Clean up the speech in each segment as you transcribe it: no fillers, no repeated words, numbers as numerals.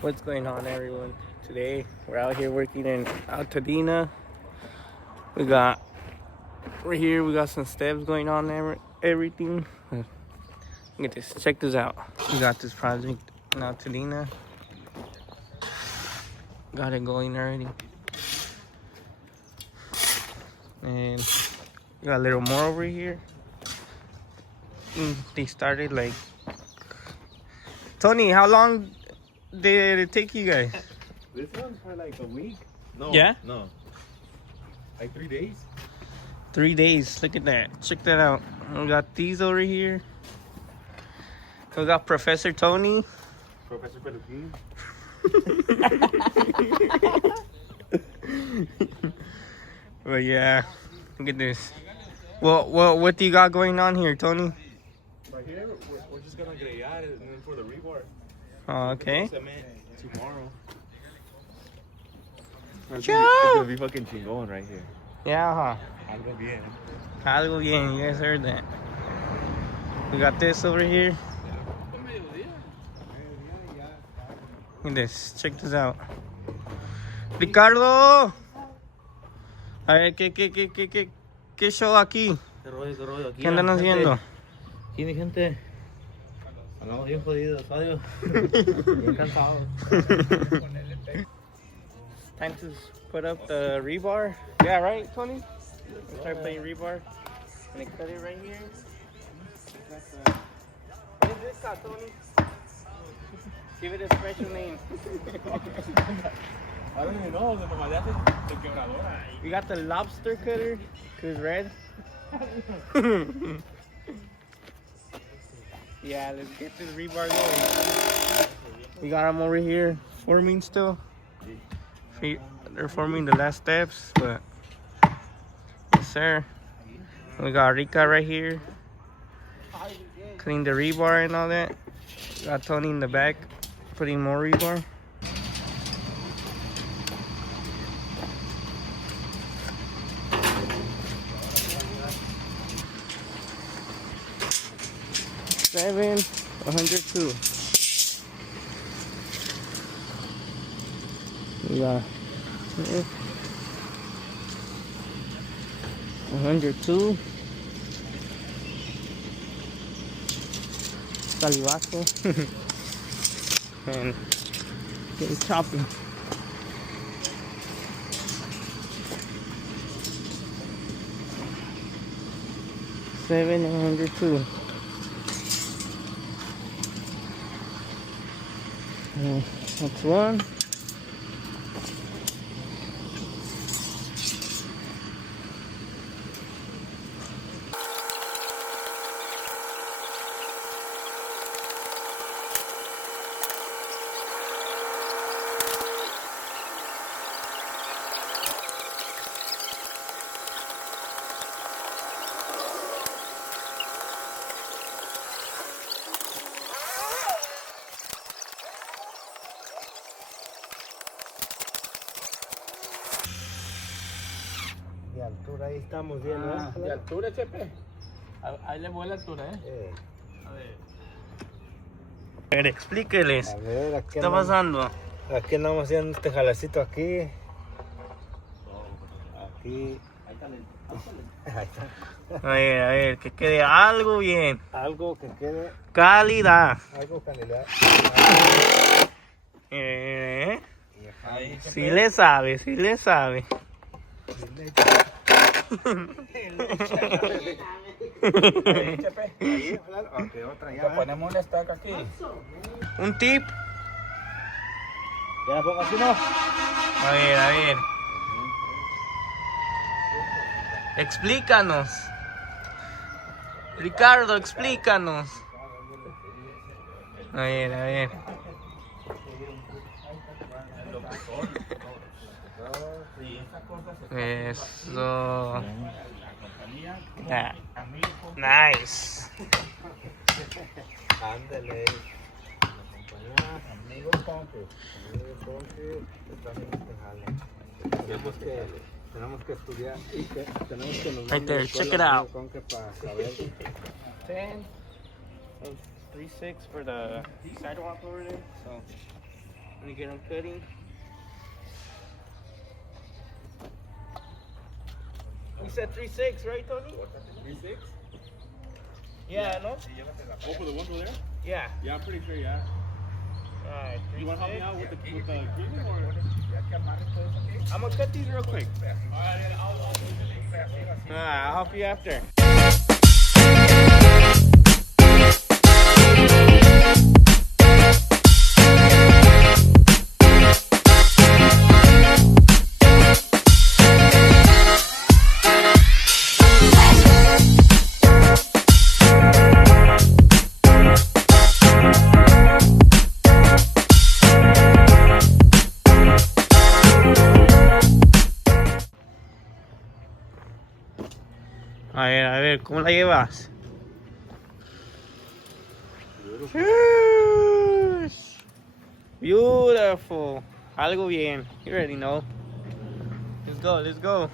What's going on, everyone? Today we're out here working in Altadena. We're here. We got some steps going on there. Everything. Look at this. Check this out. We got this project in Altadena. Got it going already. And we got a little more over here. They started like. Tony, how long did it take you guys? This one's for like a week. No. Yeah? No. Like 3 days. 3 days. Look at that. Check that out. We got these over here. We got Professor Tony. Professor Pelupin. But yeah, look at this. What do you got going on here, Tony? Right here, we're just gonna grellar and then for the rebar. Oh, okay. Cement tomorrow. It's Ciao. gonna be fucking chingón right here. Yeah, huh? Algo bien. Algo bien. You guys heard that. We got this over here. Look at this. Check this out. Ricardo. A ver, ¿qué show aquí? ¿Qué rollo? ¿Qué andan haciendo? Aquí, mi gente. Andamos bien jodidos, adiós. Bien cansados. Time to put up the rebar. Yeah, right, Tony? We start playing rebar. And they cut it right here. What is this called, Tony? Give it a special name. I don't even know. The quebradora. We got the lobster cutter, cause it's red. Yeah, let's get this rebar going. We got them over here forming still. They're forming the last steps, but yes, sir. We got Rika right here, cleaning the rebar and all that. We got Tony in the back, putting more rebar. Seven, 102. We got 102. Salivazo. And getting chopping. 102. That's one. De altura ahí estamos bien, ¿no? ¿De altura, Chepe? Ahí le voy la altura, A ver, explíqueles. ver, ¿Qué está pasando? Aquí andamos haciendo este jalacito aquí. Aquí. Ahí está. A ver, que quede algo bien. Algo que quede. Calidad. Algo calidad. Sí le sabe, sí le sabe. Chepe. Ahí, ok, otra ya. Ponemos una estaca aquí. Un tip. Ya la pongo así, ¿no? A ver. Explícanos. Ricardo, explícanos. A ver. Eso. Yeah. Nice. Ándale. Amigos Conque está haciendo este jale. Tenemos que estudiar y tenemos que nos Right there, check it out. Conque para saber. 10, 3.6 for the sidewalk over there. So Let me get them cutting. You said 3.6, right, Tony? 3.6? Yeah, no? Oh, for the ones over there? Yeah. Yeah, I'm pretty sure, yeah. Alright, You want to help me 3.6. out with the agreement or? I'm gonna cut these real quick. Alright, I'll help you after. A ver, ¿cómo la llevas? Beautiful. Algo bien. You already know. Let's go, let's go.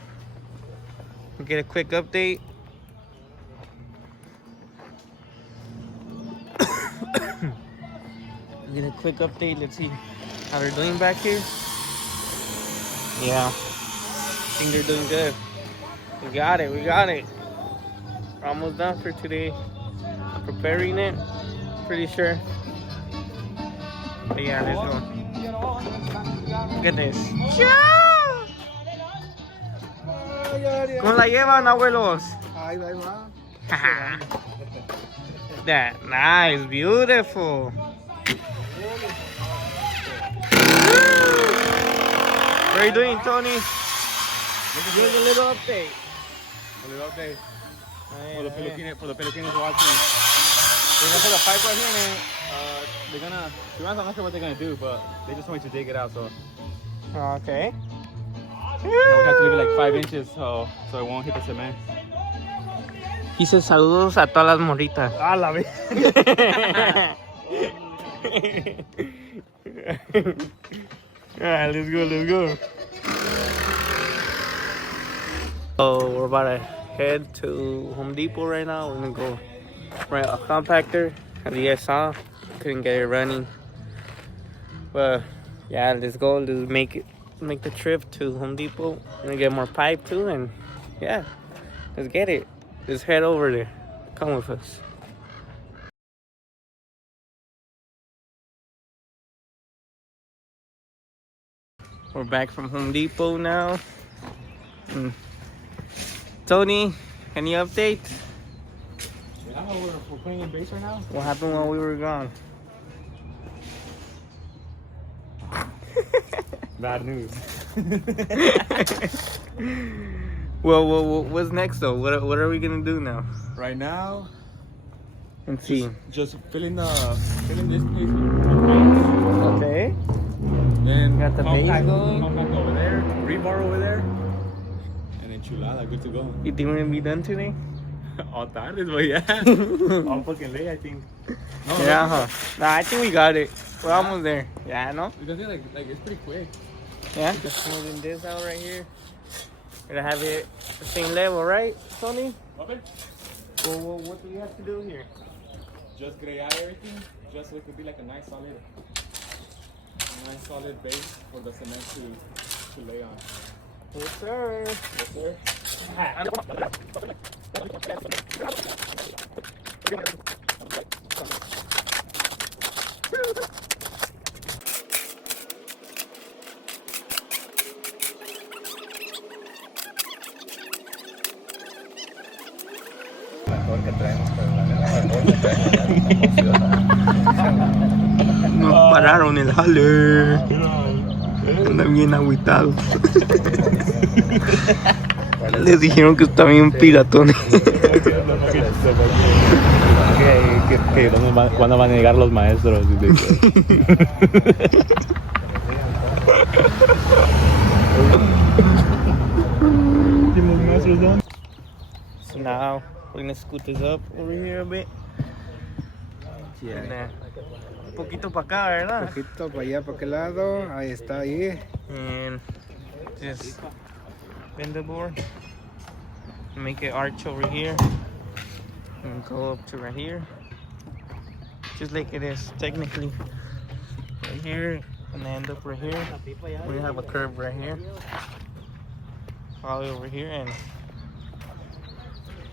Get a quick update. Get a quick update. Let's see how they're doing back here. Yeah, I think they're doing good. We got it, we got it. We're almost done for today. I'm preparing it, pretty sure. But yeah, let's go. Look at this. ¿Cómo la llevan, abuelos? Ahí va. That nice, beautiful. What are you doing, Tony? Give me a little update. A little update. Aye, For the aye. Filipinos watching. They're gonna put a pipe right here and they're gonna, to be honest, I'm not sure what they're gonna do, but they just want me to dig it out, so. Okay. And we have to leave it like 5 inches so it won't hit the cement. Dice saludos a todas las morritas. Ah, la vez. Alright, let's go, let's go. So we're about to head to Home Depot right now. We're gonna go rent a compactor. As you guys saw, couldn't get it running. But yeah, let's go. Let's make the trip to Home Depot. We're gonna get more pipe too, and yeah, let's get it. Let's head over there. Come with us. We're back from Home Depot now. Tony, any updates? Yeah, we're playing in base right now. What happened while we were gone? Bad news. Well, what's next though? What are we gonna do now? Right now, And see. just filling this place with Okay. then Got the base going. compact over there, rebar over there, and then chulada, good to go. You think we're gonna be done today? All tardes, but yeah. All fucking late, I think. No, Yeah, huh? Nah, I think we got it. We're almost there. Yeah, no? Because like it's pretty quick. Yeah? Just smoothing this out right here. Gonna have it the same level, right, Tony? Okay. Well, what do we have to do here? Just gray out everything, just so it could be like a nice solid base for the cement to lay on. Yes, sir. Yes, sir. Nos pararon el jale. Andan bien agüitados. Les dijeron que está bien piratón. ¿Cuándo van a llegar los maestros? So now we're gonna scoot this up over here a bit. Yeah. Un poquito para acá, ¿verdad? Poquito para allá, para aquel lado. Ahí está, ahí. And just bend the board. Make it arch over here. And go up to right here. Just like it is technically. Right here. gonna end up right here. We have a curve right here, all the way over here, and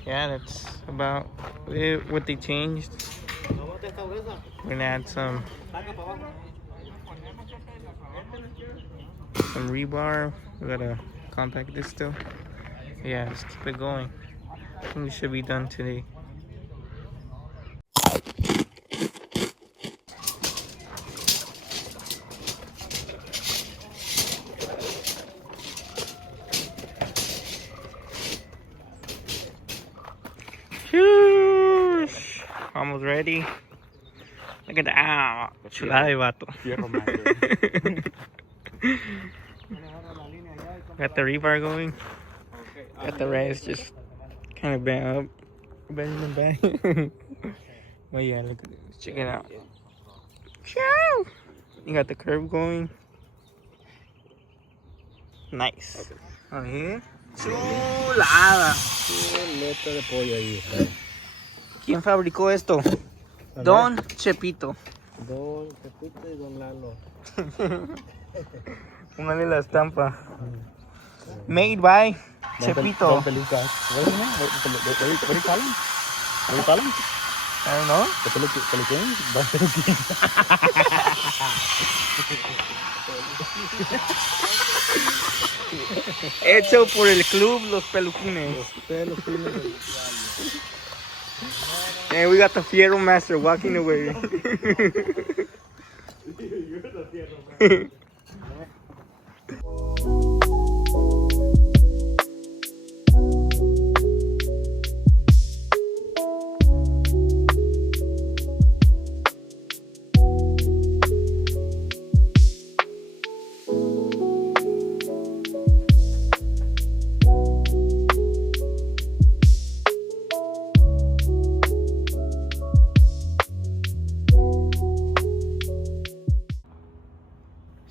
yeah, that's about it, what they changed. We're gonna add some rebar. We gotta compact this still. Yeah, let's keep it going. I think we should be done today. Sheesh. Almost ready. Look at that. Chulada de vato. Got the rebar going. Got the rest just kind of bent up. Bending back. But yeah, look at this. Check it out. Ciao. You got the curve going. Nice. Oh, here. Chulada. Letra de pollo ahí. ¿Quién fabricó esto? Don Chepito. Don Pepito y Don Lalo. Póngale la estampa. Made by Chepito. Don Pelucas. What is his name? What do you call him? What do you call him? I don't know. The Peluquín? Don Peluquín. Hecho por el club Los Peluquines. And we got the Fierro Master walking away. You're the Fierro Master.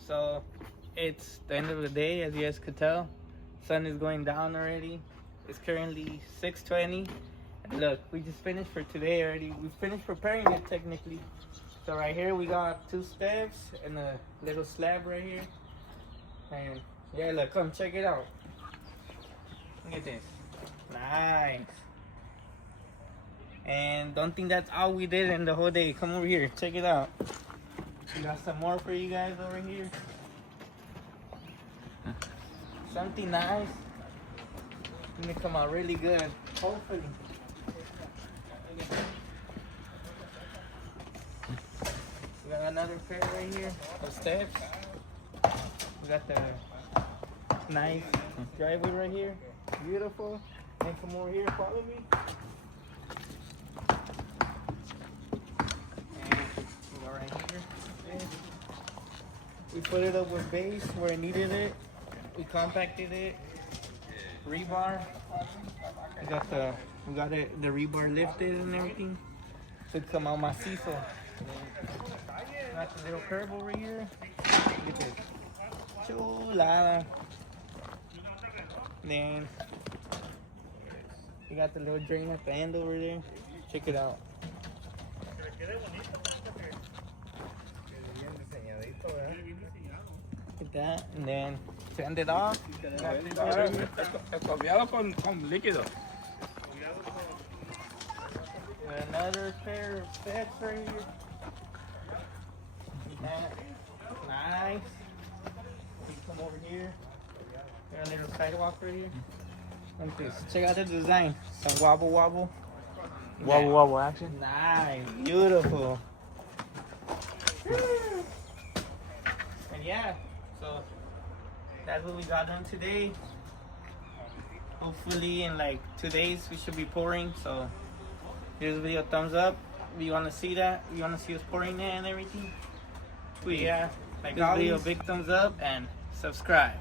So it's the end of the day, as you guys could tell. Sun is going down already. It's currently 6:20. And look, we just finished for today already. We finished preparing it technically. So right here we got 2 steps and a little slab right here. And yeah, look, come check it out. Look at this. Nice. And don't think that's all we did in the whole day. Come over here, check it out. We got some more for you guys over here. Something nice. It's gonna come out really good, hopefully. We got another pair right here of steps. We got the nice driveway right here. Beautiful. And come over here, follow me. Right here. We put it up with base where it needed it. We compacted it. Rebar. We got the rebar lifted and everything. Should come out macizo. Got the little curve over here. Look at this. Chulada. Then we got the little drain at the end over there. Check it out. Look at that, and then to end it off, Escobiado con líquido. another pair of steps right here. That, nice. We come over here. Got a little sidewalk right here. Look at this. Check out the design. Some wobble wobble. Wobble wobble action. Nice, beautiful. And yeah, so that's what we got done today. Hopefully in like 2 days we should be pouring. So here's the video, thumbs up if you want to see that. If you want to see us pouring it and everything. But yeah, like this video, big thumbs up and subscribe.